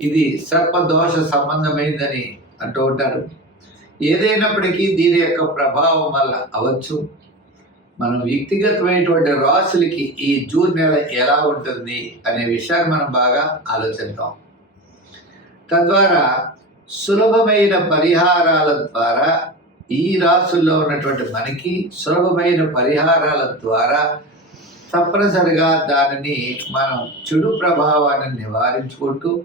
ఇది సర్పదోష సంబంధమైందని అంటూ ఉంటారు. ఏదైనప్పటికీ దీని యొక్క ప్రభావం వల్ల అవచ్చు మనం వ్యక్తిగతమైనటువంటి రాసులకి ఈ జూన్ నెల ఎలా ఉంటుంది అనే విషయాన్ని మనం బాగా ఆలోచిద్దాం. తద్వారా సులభమైన పరిహారాల ద్వారా ఈ రాసుల్లో ఉన్నటువంటి మనకి సులభమైన పరిహారాల ద్వారా తప్పనిసరిగా దానిని మనం చెడు ప్రభావాన్ని నివారించుకుంటూ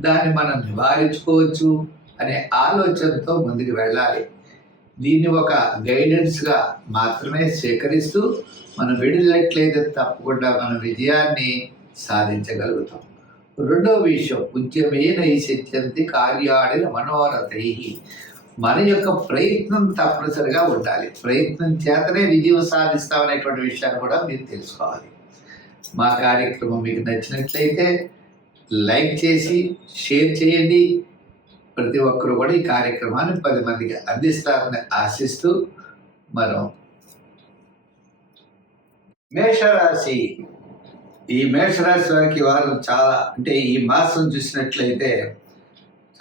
దాన్ని మనం నివారించుకోవచ్చు అనే ఆలోచనతో ముందుకు వెళ్ళాలి. దీన్ని ఒక గైడెన్స్గా మాత్రమే సేకరిస్తూ మనం వెళ్ళినట్లయితే తప్పకుండా మన విజయాన్ని సాధించగలుగుతాం. రెండవ విషయం ఉద్యమే నైశిత్యంతి కార్యాడిన మనోరథై. మన యొక్క ప్రయత్నం తప్పనిసరిగా ఉండాలి. ప్రయత్నం చేతనే విజయం సాధిస్తామనేటువంటి విషయాన్ని కూడా మీరు తెలుసుకోవాలి. మా కార్యక్రమం మీకు నచ్చినట్లయితే లైక్ చేసి షేర్ చేయండి. ప్రతి ఒక్కరు కూడా ఈ కార్యక్రమాన్ని పది మందికి అందిస్తారని ఆశిస్తూ మనం మేషరాశి. ఈ మేషరాశి వారికి వారు చాలా అంటే ఈ మాసం చూసినట్లయితే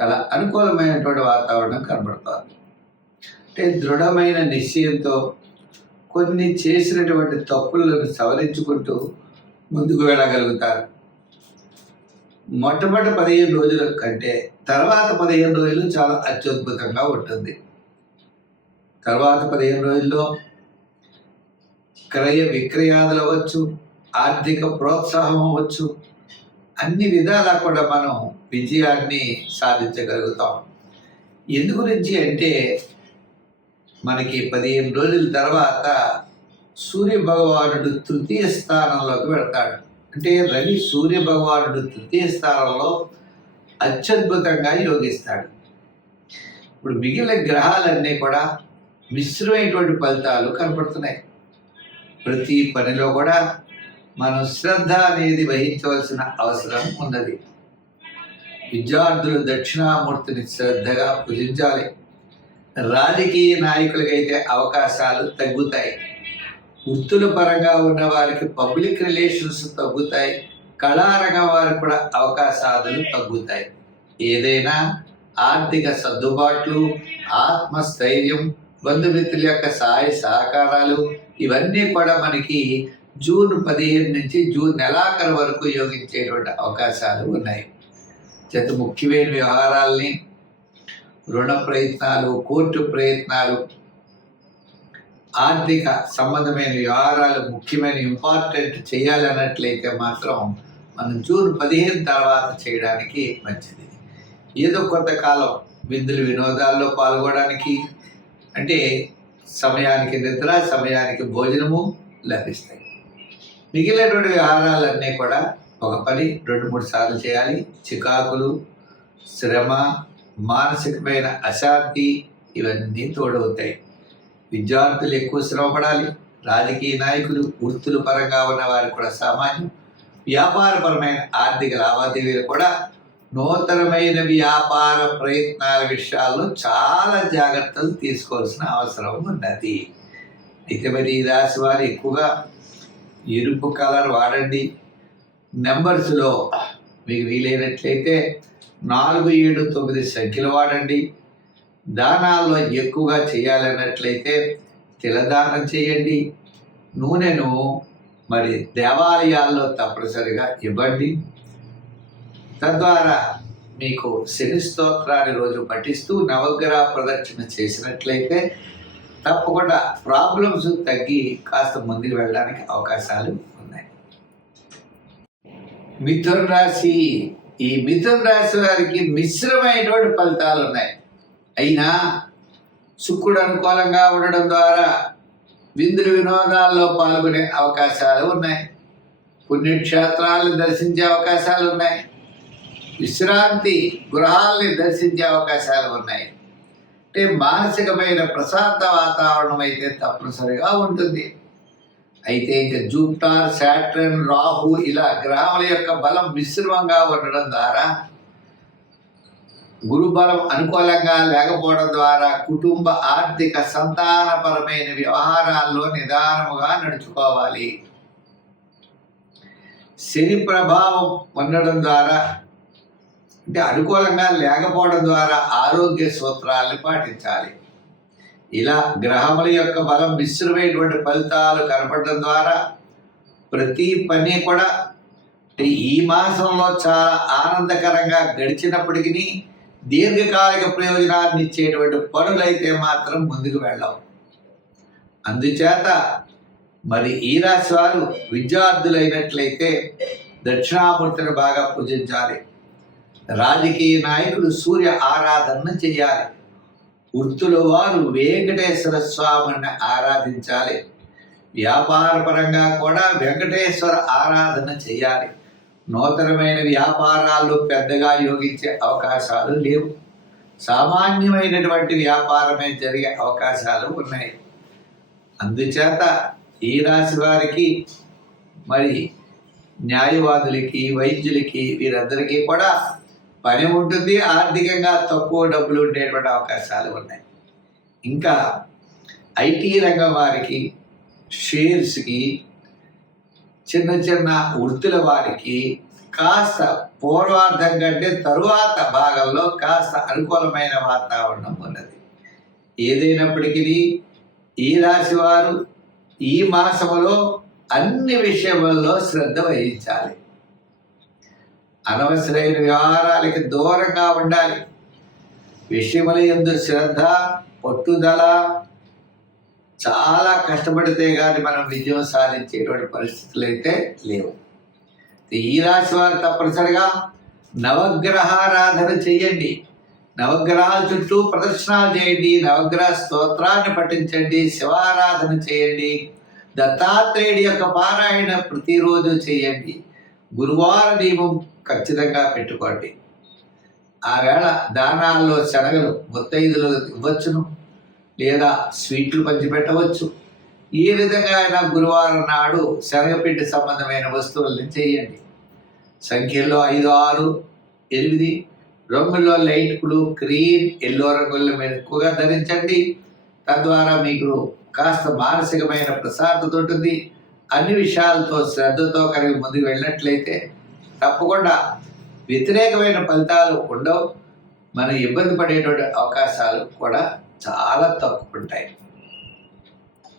చాలా అనుకూలమైనటువంటి వాతావరణం కనబడుతుంది. అంటే దృఢమైన నిశ్చయంతో కొన్ని చేసినటువంటి తప్పులను సవరించుకుంటూ ముందుకు వెళ్ళగలుగుతారు. మొట్టమొదటి పదిహేను రోజుల కంటే తర్వాత పదిహేను రోజులు చాలా అత్యద్భుతంగా ఉంటుంది. తర్వాత పదిహేను రోజుల్లో క్రయ విక్రయాదులు అవ్వచ్చు ఆర్థిక ప్రోత్సాహం అవ్వచ్చు అన్ని విధాలా కూడా మనం విజయాన్ని సాధించగలుగుతాం. ఎందు గురించి అంటే మనకి పదిహేను రోజుల తర్వాత సూర్య భగవానుడు తృతీయ స్థానంలోకి వెళ్తాడు. అంటే రవి సూర్య భగవానుడు తృతీయ స్థానంలో అత్యద్భుతంగా యోగిస్తాడు. ఇప్పుడు మిగిలిన గ్రహాలన్నీ కూడా మిశ్రమైనటువంటి ఫలితాలు కనపడుతున్నాయి. ప్రతి పనిలో కూడా మనం శ్రద్ధ అనేది వహించవలసిన అవసరం ఉన్నది. విద్యార్థులు దక్షిణామూర్తిని శ్రద్ధగా పూజించాలి. రాజకీయ నాయకులకైతే అవకాశాలు తగ్గుతాయి. వృత్తుల పరంగా ఉన్న వారికి పబ్లిక్ రిలేషన్స్ తగ్గుతాయి కళారంగం వారికి కూడా అవకాశాలు తగ్గుతాయి. ఏదైనా ఆర్థిక సర్దుబాట్లు ఆత్మస్థైర్యం బంధుమిత్రుల యొక్క సహాయ సహకారాలు ఇవన్నీ కూడా మనకి జూన్ పదిహేను నుంచి జూన్ నెలాఖరు వరకు యోగించేటువంటి అవకాశాలు ఉన్నాయి. చేత ముఖ్యమైన వ్యవహారాల్ని రుణ ప్రయత్నాలు కోర్టు ప్రయత్నాలు ఆర్థిక సంబంధమైన వ్యవహారాలు ముఖ్యమైన ఇంపార్టెంట్ చేయాలన్నట్లయితే మాత్రం మనం జూన్ పదిహేను తర్వాత చేయడానికి మంచిది. ఏదో కొంతకాలం విందులు వినోదాల్లో పాల్గొనడానికి అంటే సమయానికి నిద్ర సమయానికి భోజనము లభిస్తాయి. మిగిలినటువంటి వ్యవహారాలన్నీ కూడా ఒక పని రెండు మూడు సార్లు చేయాలి. చికాకులు శ్రమ మానసికమైన అశాంతి ఇవన్నీ తోడవుతాయి. విద్యార్థులు ఎక్కువ శ్రమపడాలి రాజకీయ నాయకులు వృత్తుల పరంగా ఉన్న వారికి కూడా సామాన్యం. వ్యాపారపరమైన ఆర్థిక లావాదేవీలు కూడా నూతనమైన వ్యాపార ప్రయత్నాల విషయాల్లో చాలా జాగ్రత్తలు తీసుకోవాల్సిన అవసరం ఉన్నది. అయితే మరి ఈ రాశి వారు ఎక్కువగా ఎరుపు కలర్ వాడండి. నెంబర్స్లో మీకు వీలైనట్లయితే నాలుగు ఏడు తొమ్మిది సంఖ్యలు వాడండి. దానాల్లో ఎక్కువగా చేయాలన్నట్లయితే తిలదానం చేయండి. నూనెను మరి దేవాలయాల్లో తప్పనిసరిగా ఇవ్వండి. తద్వారా మీకు శని స్తోత్రాన్ని రోజు పఠిస్తూ నవగ్రహ ప్రదక్షిణ చేసినట్లయితే తప్పకుండా ప్రాబ్లమ్స్ తగ్గి కాస్త ముందుకు వెళ్ళడానికి అవకాశాలు ఉన్నాయి. మిథున రాశి ఈ మిథున రాశి వారికి మిశ్రమైనటువంటి ఫలితాలు ఉన్నాయి. అయినా శుక్రుడు అనుకూలంగా ఉండడం ద్వారా విందులు వినోదాల్లో పాల్గొనే అవకాశాలు ఉన్నాయి. పుణ్యక్షేత్రాలను దర్శించే అవకాశాలు ఉన్నాయి. విశ్రాంతి గృహాల్ని దర్శించే అవకాశాలు ఉన్నాయి. అంటే మానసికమైన ప్రశాంత వాతావరణం అయితే తప్పనిసరిగా ఉంటుంది. అయితే ఇంకా జూపిటర్ శాట్రన్ రాహు ఇలా గ్రహాల యొక్క బలం మిశ్రమంగా ఉండడం ద్వారా గురుబలం అనుకూలంగా లేకపోవడం ద్వారా కుటుంబ ఆర్థిక సంతానపరమైన వ్యవహారాల్లో నిదానముగా నడుచుకోవాలి. శని ప్రభావం ఉండడం ద్వారా అంటే అనుకూలంగా లేకపోవడం ద్వారా ఆరోగ్య సూత్రాలను పాటించాలి. ఇలా గ్రహముల యొక్క బలం మిశ్రమైనటువంటి ఫలితాలు కనపడడం ద్వారా ప్రతి పని కూడా ఈ మాసంలో చాలా ఆనందకరంగా గడిచినప్పటికీ దీర్ఘకాలిక ప్రయోజనాన్ని ఇచ్చేటువంటి పనులైతే మాత్రం ముందుకు వెళ్ళవు. అందుచేత మరి ఈ రాశి వారు విద్యార్థులైనట్లయితే దక్షిణామూర్తిని బాగా పూజించాలి. రాజకీయ నాయకులు సూర్య ఆరాధన చేయాలి. వృత్తుల వారు వెంకటేశ్వర స్వామిని ఆరాధించాలి. వ్యాపార పరంగా కూడా వెంకటేశ్వర ఆరాధన చేయాలి. నూతనమైన వ్యాపారాలు పెద్దగా యోగించే అవకాశాలు లేవు. సామాన్యమైనటువంటి వ్యాపారమే జరిగే అవకాశాలు ఉన్నాయి. అందుచేత ఈ రాశి వారికి మరి న్యాయవాదులకి వైద్యులకి వీరందరికీ కూడా పని ఉంటుంది. ఆర్థికంగా తక్కువ డబ్బులు ఉండేటువంటి అవకాశాలు ఉన్నాయి. ఇంకా ఐటీ రంగం వారికి షేర్స్కి చిన్న చిన్న వృత్తుల వారికి కాస్త పూర్వార్థం కంటే తరువాత భాగంలో కాస్త అనుకూలమైన వాతావరణం ఉన్నది. ఏదైనప్పటికీ ఈ రాశి వారు ఈ మాసములో అన్ని విషయములలో శ్రద్ధ వహించాలి. అనవసరమైన వ్యవహారాలకి దూరంగా ఉండాలి. విషయముల ఎందు శ్రద్ధ పట్టుదల చాలా కష్టపడితే కానీ మనం విజయం సాధించేటువంటి పరిస్థితులు అయితే లేవు. ఈ రాశి వారు తప్పనిసరిగా నవగ్రహారాధన చేయండి. నవగ్రహాల చుట్టూ ప్రదర్శనలు చేయండి. నవగ్రహ స్తోత్రాన్ని పఠించండి. శివారాధన చేయండి. దత్తాత్రేయుడి యొక్క పారాయణ ప్రతిరోజు చేయండి. గురువార నియమం ఖచ్చితంగా పెట్టుకోండి. ఆ వేళ దానాల్లో శనగలు ముత్తైదులు ఇవ్వచ్చును. లేదా స్వీట్లు పంచిపెట్టవచ్చు. ఈ విధంగా అయినా గురువారం నాడు శనగపిండి సంబంధమైన వస్తువులను చేయండి. సంఖ్యలో ఐదు ఆరు ఎనిమిది రంగుల్లో లైట్ బ్లూ గ్రీన్ ఎల్లో రంగుల్లో మీరు ఎక్కువగా ధరించండి. తద్వారా మీకు కాస్త మానసికమైన ప్రశాంతత ఉంటుంది. అన్ని విషయాలతో శ్రద్ధతో కలిగి ముందుకు వెళ్ళినట్లయితే తప్పకుండా వ్యతిరేకమైన ఫలితాలు ఉండవు. మనం ఇబ్బంది పడేటువంటి అవకాశాలు కూడా చాలా తక్కువ ఉంటాయి.